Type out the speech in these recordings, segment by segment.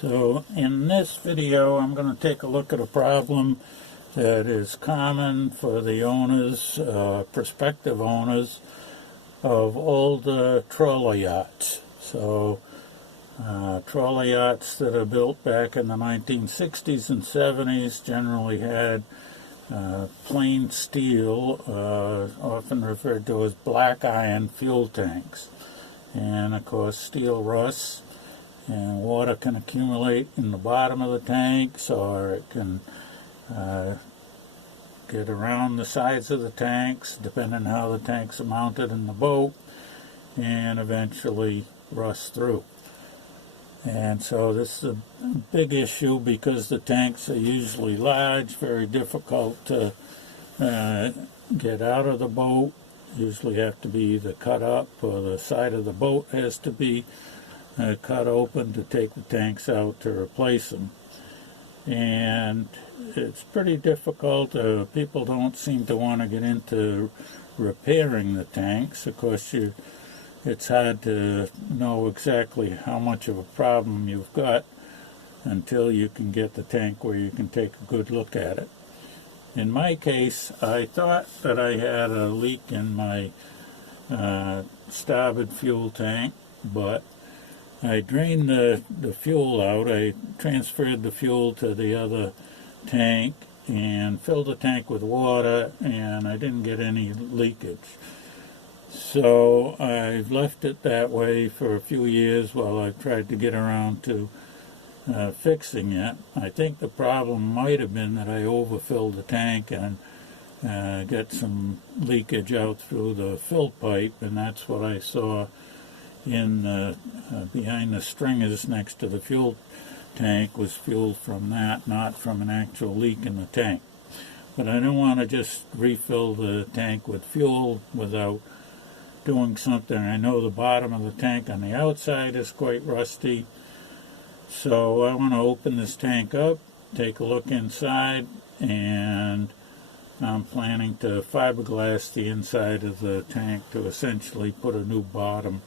So in this video I'm going to take a look at a problem that is common for the owners, prospective owners of old trawler yachts. So trawler yachts that are built back in the 1960s and 70s generally had plain steel, often referred to as black iron fuel tanks. And of course steel rusts, and water can accumulate in the bottom of the tanks, or it can get around the sides of the tanks, depending on how the tanks are mounted in the boat, and eventually rust through. And so this is a big issue because the tanks are usually large, very difficult to get out of the boat. Usually have to be either cut up, or the side of the boat has to be cut open to take the tanks out to replace them. And it's pretty difficult. People don't seem to want to get into repairing the tanks. Of course, it's hard to know exactly how much of a problem you've got until you can get the tank where you can take a good look at it. In my case, I thought that I had a leak in my starboard fuel tank, but I drained the fuel out. I transferred the fuel to the other tank and filled the tank with water, and I didn't get any leakage. So I've left it that way for a few years while I've tried to get around to fixing it. I think the problem might have been that I overfilled the tank and got some leakage out through the fill pipe, and that's what I saw in behind the stringers next to the fuel tank was fuel from that, not from an actual leak in the tank. But I don't want to just refill the tank with fuel without doing something. I know the bottom of the tank on the outside is quite rusty, so I want to open this tank up, take a look inside, and I'm planning to fiberglass the inside of the tank to essentially put a new bottom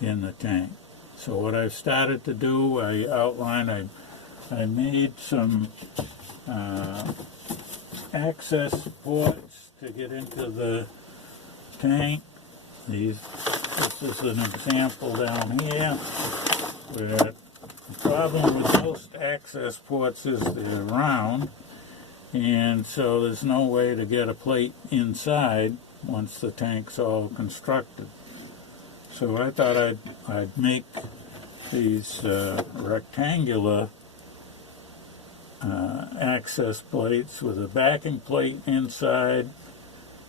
in the tank. So what I've started to do, I outlined, I made some access ports to get into the tank. This is an example down here where the problem with most access ports is they're round, and so there's no way to get a plate inside once the tank's all constructed. So I thought I'd make these rectangular access plates with a backing plate inside,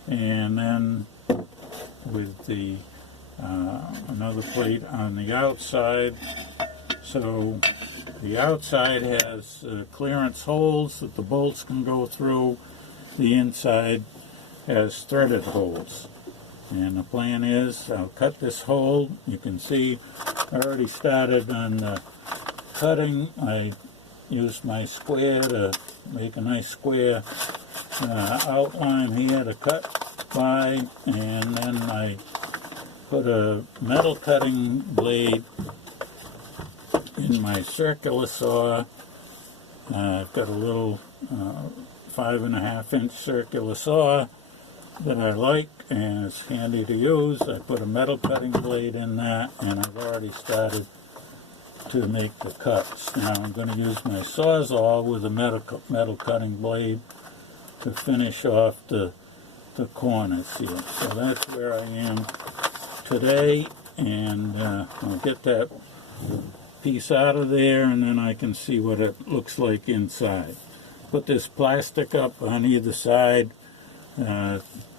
and then with the another plate on the outside. So the outside has clearance holes that the bolts can go through. The inside has threaded holes. And the plan is I'll cut this hole. You can see I already started on the cutting. I used my square to make a nice square outline here to cut by, and then I put a metal cutting blade in my circular saw. I've got a little 5.5-inch circular saw that I like, and it's handy to use. I put a metal cutting blade in that, and I've already started to make the cuts. Now I'm going to use my Sawzall with a metal cutting blade to finish off the corners here. So that's where I am today, and I'll get that piece out of there, and then I can see what it looks like inside. Put this plastic up on either side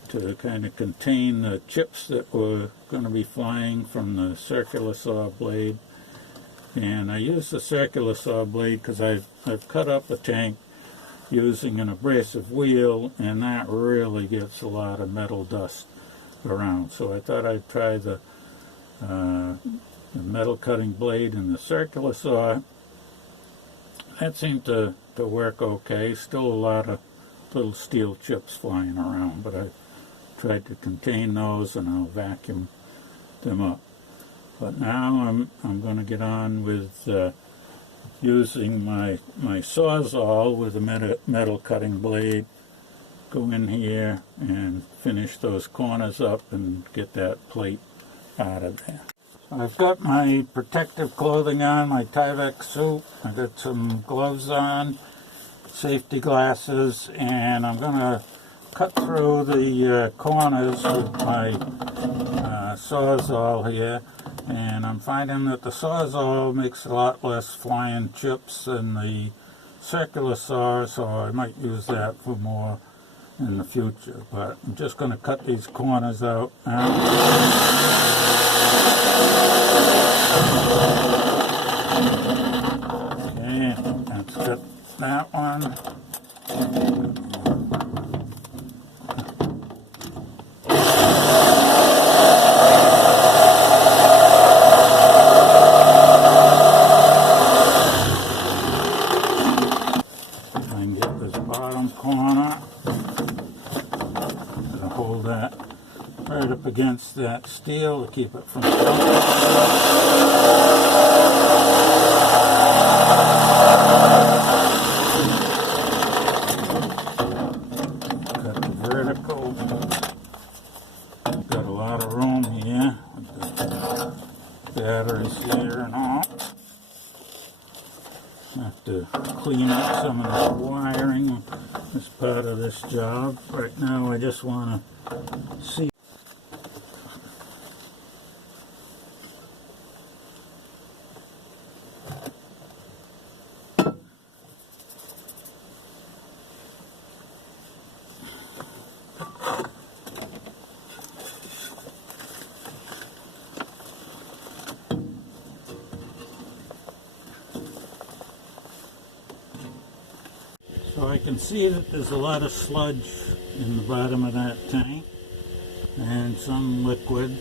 to kind of contain the chips that were going to be flying from the circular saw blade. And I use the circular saw blade because I've cut up a tank using an abrasive wheel, and that really gets a lot of metal dust around. So I thought I'd try the metal cutting blade and the circular saw. That seemed to work okay. Still a lot of little steel chips flying around, but I tried to contain those, and I'll vacuum them up. But now I'm going to get on with using my Sawzall with a metal cutting blade. Go in here and finish those corners up and get that plate out of there. I've got my protective clothing on, my Tyvek suit. I got some gloves on, safety glasses, and I'm going to cut through the corners with my Sawzall here. And I'm finding that the Sawzall makes a lot less flying chips than the circular saw, so I might use that for more in the future. But I'm just going to cut these corners out now. Okay, let's cut that one. And get this bottom corner. Gonna hold that right up against that steel to keep it from jumping. Got the vertical. Got a lot of room here with the batteries here and all. Have to clean up some of the wiring as part of this job. Right now I just want to see. So I can see that there's a lot of sludge in the bottom of that tank and some liquid,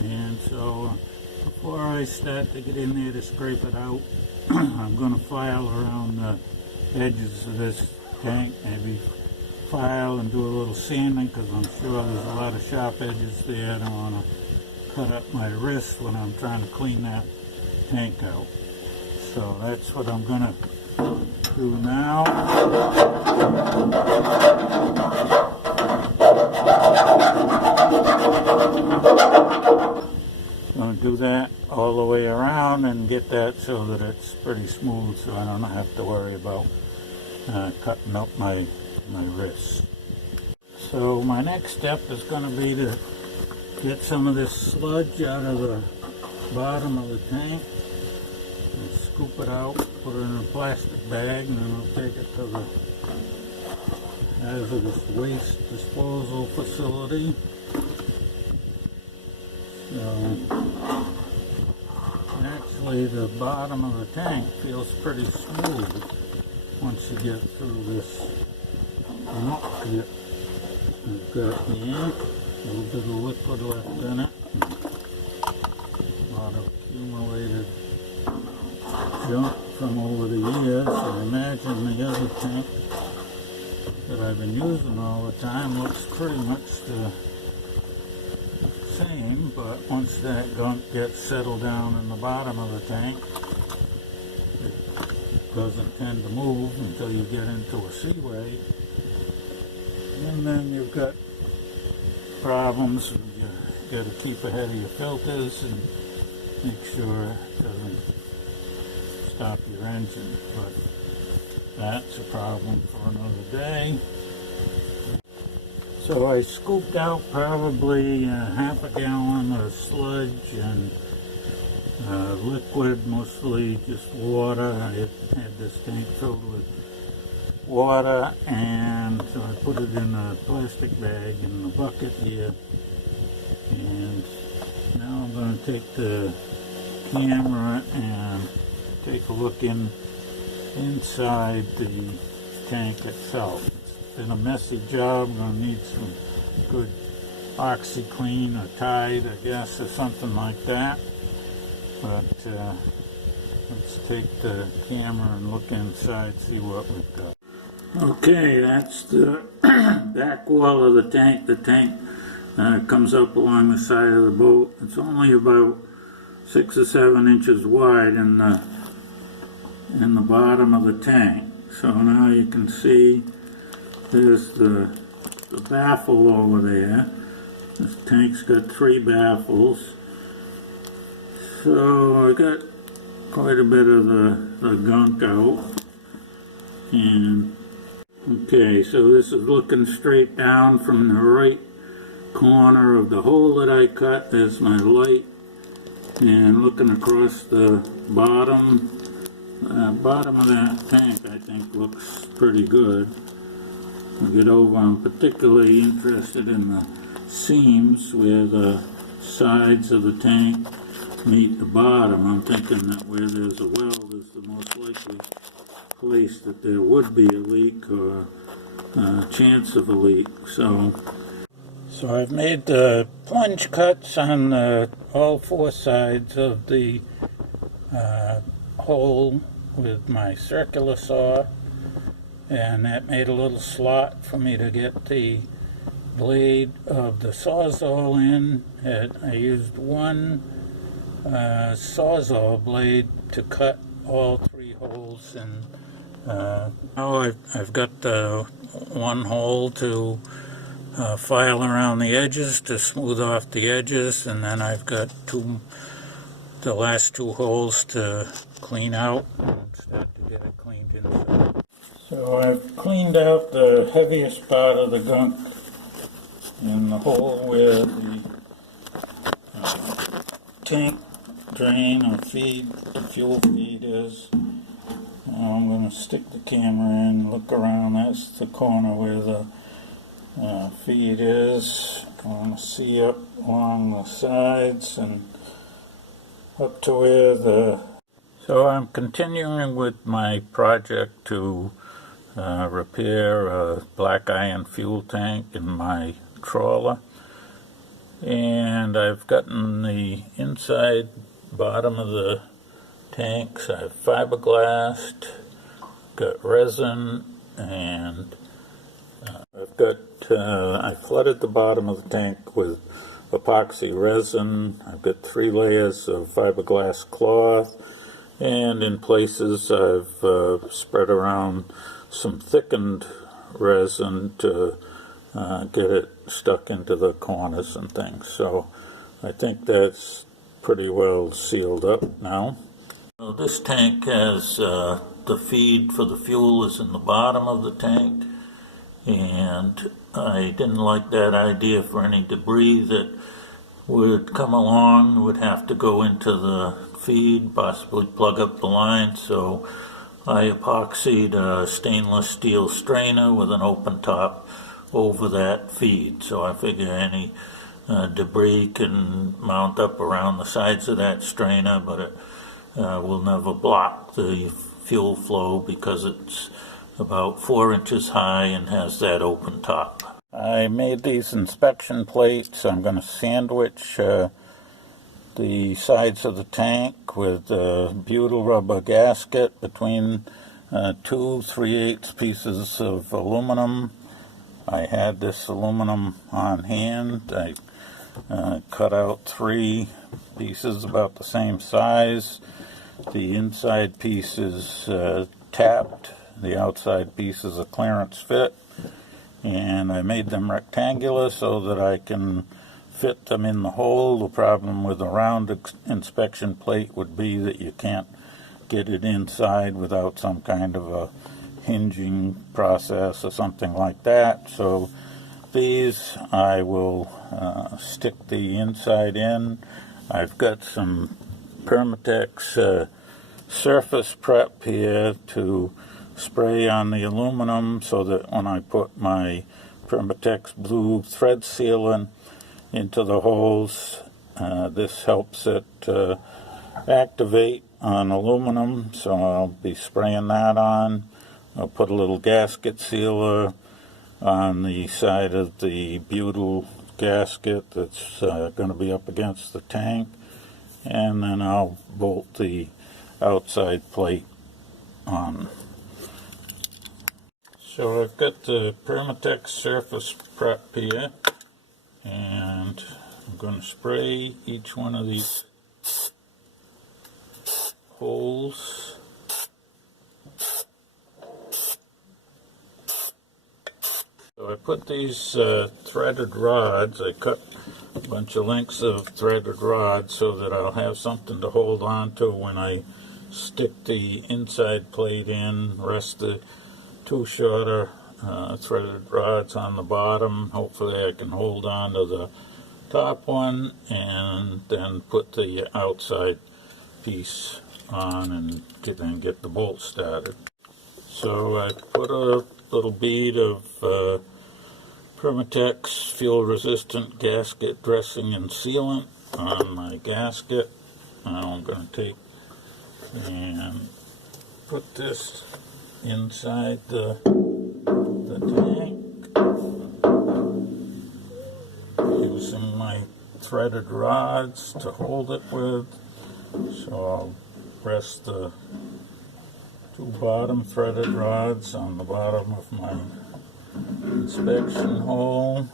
and so before I start to get in there to scrape it out, I'm going to file around the edges of this tank, maybe file and do a little sanding because I'm sure there's a lot of sharp edges there. I don't want to cut up my wrist when I'm trying to clean that tank out. So that's what I'm going to do now. Going to do that all the way around and get that so that it's pretty smooth, so I don't have to worry about cutting up my wrists. So my next step is going to be to get some of this sludge out of the bottom of the tank and scoop it out, put it in a plastic bag, and then I'll take it to the hazardous waste disposal facility. So actually the bottom of the tank feels pretty smooth once you get through this muck that we've got here. A little bit of liquid left in it. A lot of accumulated junk from over the years. I imagine the other tank that I've been using all the time looks pretty much the same, but once that gunk gets settled down in the bottom of the tank, it doesn't tend to move until you get into a seaway. And then you've got problems. You got to keep ahead of your filters and make sure it doesn't stop your engine, but that's a problem for another day. So I scooped out probably half a gallon of sludge and liquid, mostly just water. I had this tank filled with water, and so I put it in a plastic bag in the bucket here. And now I'm going to take the camera and take a look inside the tank itself. It's been a messy job. I'm going to need some good OxyClean or Tide, I guess, or something like that. But let's take the camera and look inside, see what we've got. Okay, that's the back wall of the tank. The tank comes up along the side of the boat. It's only about 6 or 7 inches wide, and in the bottom of the tank. So now you can see there's the baffle over there. This tank's got 3 baffles. So I got quite a bit of the gunk out. And okay, so this is looking straight down from the right corner of the hole that I cut. There's my light. And looking across the bottom of that tank, I think looks pretty good. I'll get over, I'm particularly interested in the seams where the sides of the tank meet the bottom. I'm thinking that where there's a weld is the most likely place that there would be a leak or a chance of a leak. So I've made the plunge cuts on all 4 sides of the hole with my circular saw, and that made a little slot for me to get the blade of the Sawzall in. I used one Sawzall blade to cut all 3 holes, and now I've got one hole to file around the edges to smooth off the edges, and then I've got the last 2 holes to clean out and start to get it cleaned inside. So I've cleaned out the heaviest part of the gunk in the hole where the tank drain or feed, the fuel feed is. Now I'm going to stick the camera in, look around. That's the corner where the feed is. I want to see up along the sides and up to where the... So I'm continuing with my project to repair a black iron fuel tank in my trawler, and I've gotten the inside bottom of the tanks. I've fiberglassed, got resin, and I flooded the bottom of the tank with epoxy resin. I've got 3 layers of fiberglass cloth, and in places I've spread around some thickened resin to get it stuck into the corners and things. So I think that's pretty well sealed up now. So this tank has the feed for the fuel is in the bottom of the tank, and I didn't like that idea for any debris that would come along, would have to go into the feed, possibly plug up the line, so I epoxied a stainless steel strainer with an open top over that feed. So I figure any debris can mount up around the sides of that strainer, but it will never block the fuel flow because it's about 4 inches high and has that open top. I made these inspection plates. I'm going to sandwich the sides of the tank with a butyl rubber gasket between 2 3/8 pieces of aluminum. I had this aluminum on hand. I cut out 3 pieces about the same size. The inside piece is tapped. The outside piece is a clearance fit. And I made them rectangular so that I can fit them in the hole. The problem with a round inspection plate would be that you can't get it inside without some kind of a hinging process or something like that. So these I will stick the inside in. I've got some Permatex surface prep here to spray on the aluminum so that when I put my Permatex blue thread sealant into the holes, this helps it activate on aluminum, so I'll be spraying that on. I'll put a little gasket sealer on the side of the butyl gasket that's going to be up against the tank, and then I'll bolt the outside plate on. So I've got the Permatex surface prep here, and I'm going to spray each one of these holes So I put these threaded rods, I cut a bunch of lengths of threaded rods so that I'll have something to hold on to when I stick the inside plate in, rest the two shorter threaded rods on the bottom. Hopefully I can hold on to the top one and then put the outside piece on and get the bolt started. So I put a little bead of Permatex fuel resistant gasket dressing and sealant on my gasket. Now I'm going to take and put this inside the tank using my threaded rods to hold it with. So I'll rest the two bottom threaded rods on the bottom of my inspection hole,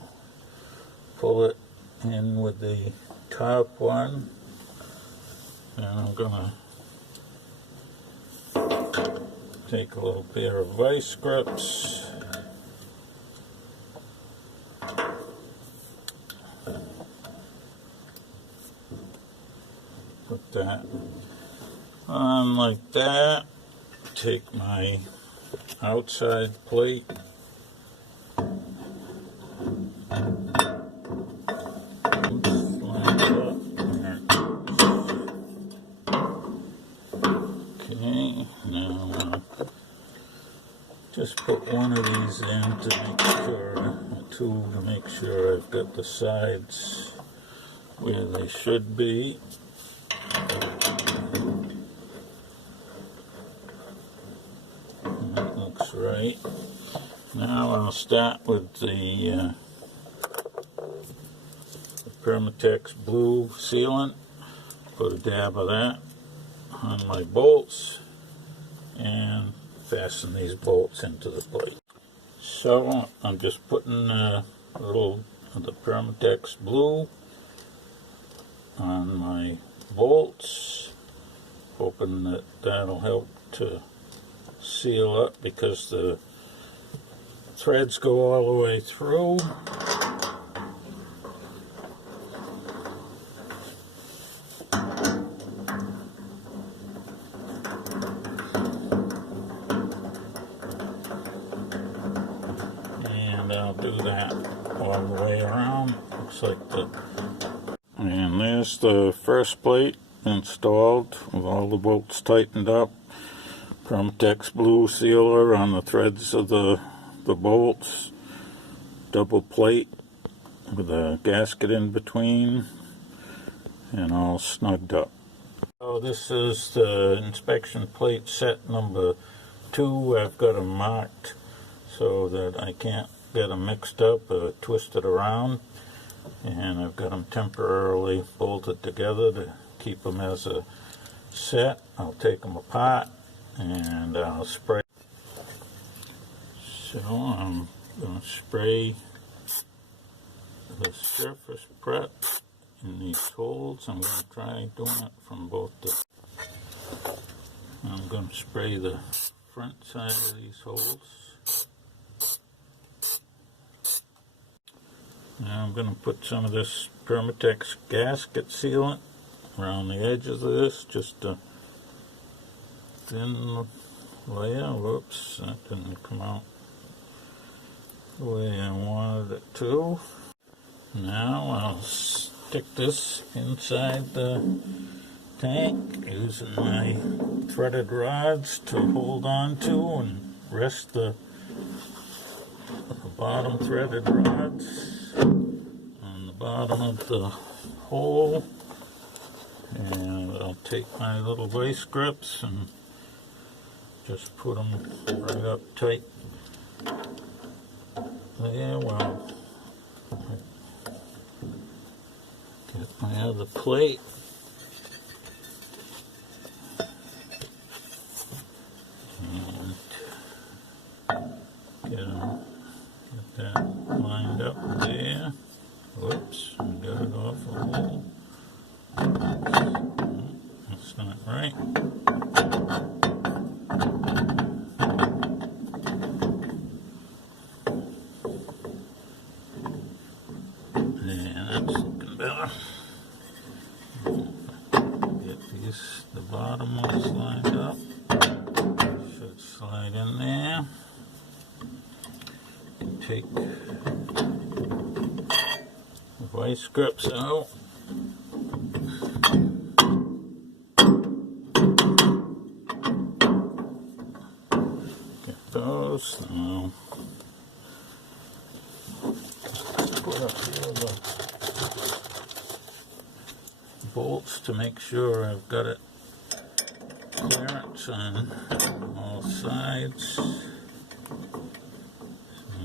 pull it in with the top one, and I'm going to take a little pair of vice grips, put that on like that, take my outside plate, okay, now just put one of these in to make sure, or two to make sure I've got the sides where they should be. That looks right. Now I'll start with the Permatex blue sealant. Put a dab of that on my bolts and fasten these bolts into the plate. So I'm just putting a little of the Permatex blue on my bolts, hoping that that'll help to seal up because the threads go all the way through. And I'll do that all the way around. Looks like and there's the first plate installed with all the bolts tightened up. Permatex blue sealer on the threads of the bolts, double plate with a gasket in between, and all snugged up. So this is the inspection plate set number 2. I've got them marked so that I can't get them mixed up or twisted around, and I've got them temporarily bolted together to keep them as a set. I'll take them apart and I'll spray. So I'm going to spray the surface prep in these holes. I'm going to try doing it from both I'm going to spray the front side of these holes. Now I'm going to put some of this Permatex gasket sealant around the edges of this, just a thin layer. Whoops, that didn't come out the way I wanted it to. Now I'll stick this inside the tank using my threaded rods to hold on to and rest the bottom threaded rods on the bottom of the hole. And I'll take my little vice grips and just put them right up tight there while I get my other plate. And get that lined up there. Whoops, I got it off a little. That's not right. take the vice grips out. Get those now. Put up here the bolts to make sure I've got it clearance on all sides. So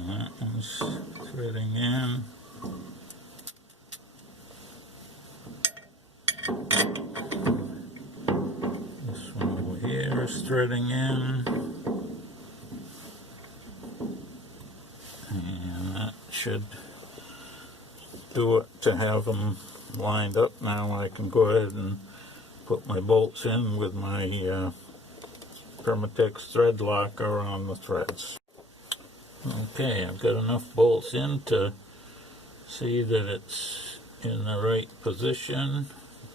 that one's threading in. This one over here is threading in. And that should do it to have them lined up. Now I can go ahead and put my bolts in with my Permatex thread locker on the threads. Okay, I've got enough bolts in to see that it's in the right position.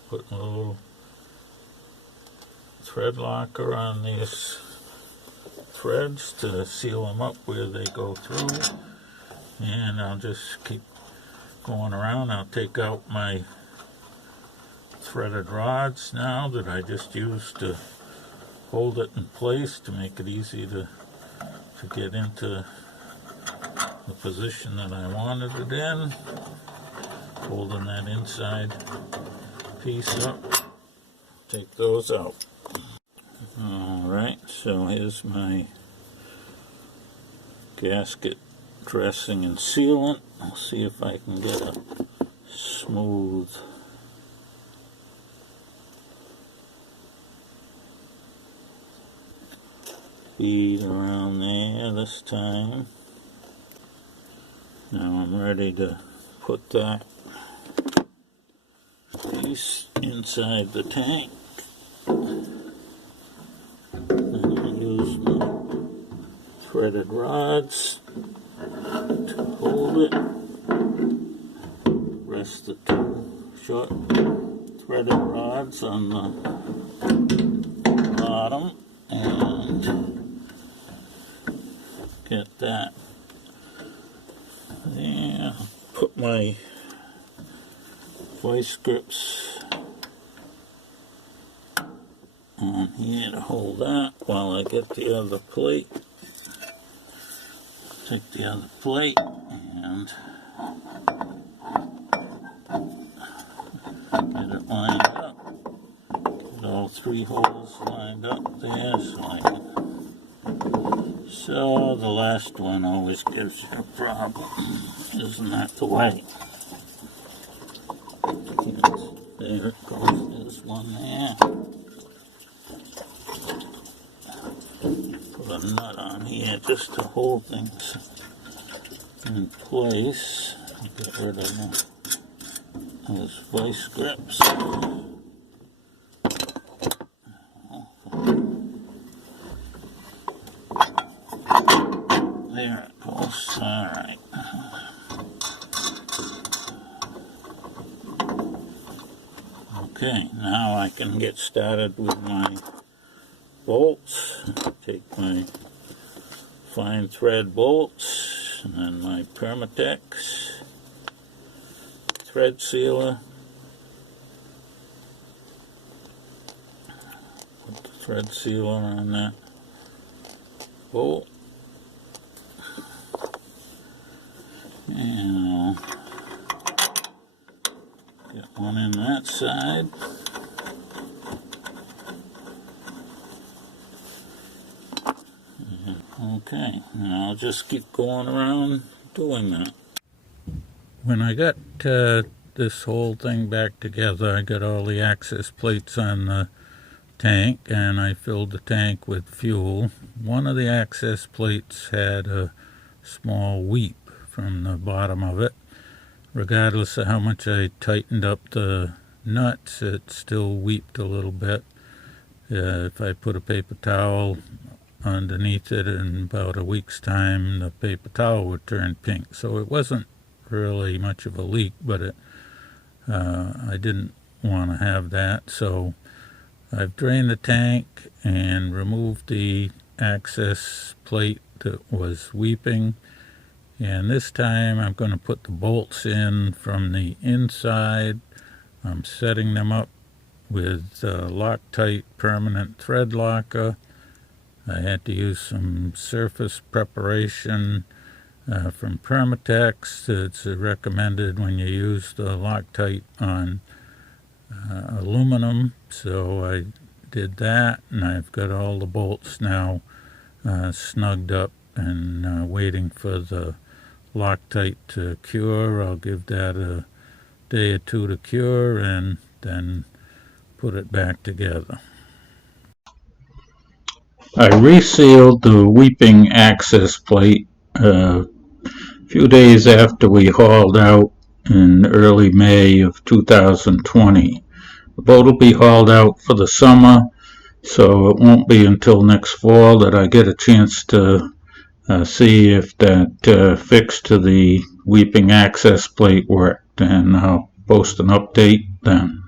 Put a little thread locker on these threads to seal them up where they go through, and I'll just keep going around. I'll take out my threaded rods now that I just used to hold it in place to make it easy to get into the position that I wanted it in. Holding that inside piece up, take those out. Alright, so here's my gasket dressing and sealant. I'll see if I can get a smooth feed around there this time. Now I'm ready to put that piece inside the tank. Then I'll use my threaded rods to hold it. Rest the two short threaded rods on the bottom and get that there. Put my vice grips on here to hold that while I get the other plate. Take the other plate and get it lined up. Get all three holes lined up there so the last one always gives you a problem. Isn't that the way? Yes, there it goes. There's one there. Put a nut on here just to hold things in place. Get rid of those vice grips. There it goes. Alright. Okay, now I can get started with my bolts. Take my fine thread bolts and then my Permatex thread sealer. Put the thread sealer on that bolt. And I'll get one in that side. Okay, now I'll just keep going around doing that. When I got this whole thing back together, I got all the access plates on the tank and I filled the tank with fuel. One of the access plates had a small weep from the bottom of it. Regardless of how much I tightened up the nuts, it still weeped a little bit. If I put a paper towel underneath it in about a week's time, the paper towel would turn pink. So it wasn't really much of a leak, but I didn't want to have that. So I've drained the tank and removed the access plate that was weeping, And this time I'm going to put the bolts in from the inside. I'm setting them up with Loctite permanent thread locker. I had to use some surface preparation from Permatex. It's recommended when you use the Loctite on aluminum, so I did that, and I've got all the bolts now snugged up and waiting for the Loctite to cure. I'll give that a day or two to cure and then put it back together. I resealed the weeping access plate a few days after we hauled out in early May of 2020. The boat will be hauled out for the summer, so it won't be until next fall that I get a chance to see if that fix to the weeping access plate worked, and I'll post an update then.